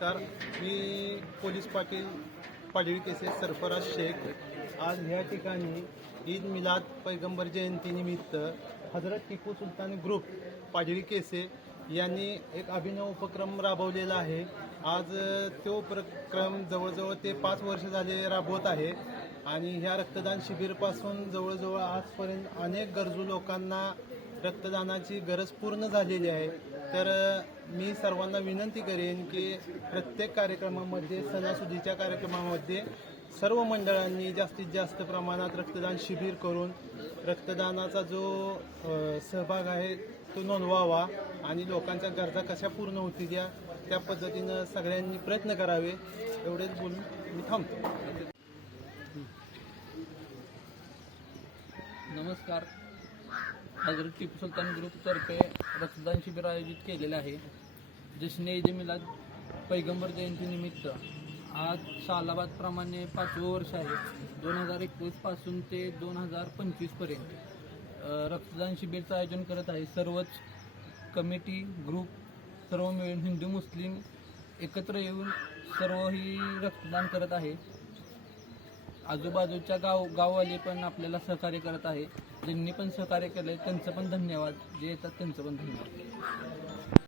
नमस्कार. मी पोलीस पाटील पाटील केसे सरफराज शेख. आज ह्या ठिकाणी ईद मिलाद पैगंबर जयंतीनिमित्त हजरत टिपू सुलतान ग्रुप पाडळी केसे यांनी एक अभिनव उपक्रम राबवलेला आहे. आज तो उपक्रम जवळजवळ ते पाच वर्ष झाले राबवत आहे आणि ह्या रक्तदान शिबिरपासून जवळजवळ आजपर्यंत अनेक गरजू लोकांना रक्तदानाची गरज पूर्ण झालेली आहे. तर मी सर्वांना विनंती करेन की प्रत्येक कार्यक्रमामध्ये सणासुदीच्या कार्यक्रमामध्ये सर्व मंडळांनी जास्तीत जास्त प्रमाणात रक्तदान शिबिर करून रक्तदानाचा जो सहभाग आहे तो नोंदवावा आणि लोकांच्या गरजा कशा पूर्ण होतील या त्या पद्धतीनं सगळ्यांनी प्रयत्न करावे. एवढेच बोलून मी थांबतो. नमस्कार. हजरत टिपू सुलतान ग्रुपतर्फे रक्तदान शिबिर आयोजित केलेले आहे. जश्ने ईद मिलाद पैगंबर जयंतीनिमित्त आज शालाबादप्रमाणे पाचवं वर्ष आहे. दोन हजार एकवीसपासून ते दोन हजार पंचवीसपर्यंत रक्तदान शिबिरचं आयोजन करत आहे सर्वच कमिटी ग्रुप सर्व मिळून हिंदू मुस्लिम एकत्र येऊन सर्व ही रक्तदान करत आहे. आजूबाजूच्या गाव गाववाले पण आपल्याला सहकार्य करत आहे. ज्यांनी पण सहकार्य केलं त्यांचं पण धन्यवाद. जे येतात त्यांचं पण धन्यवाद.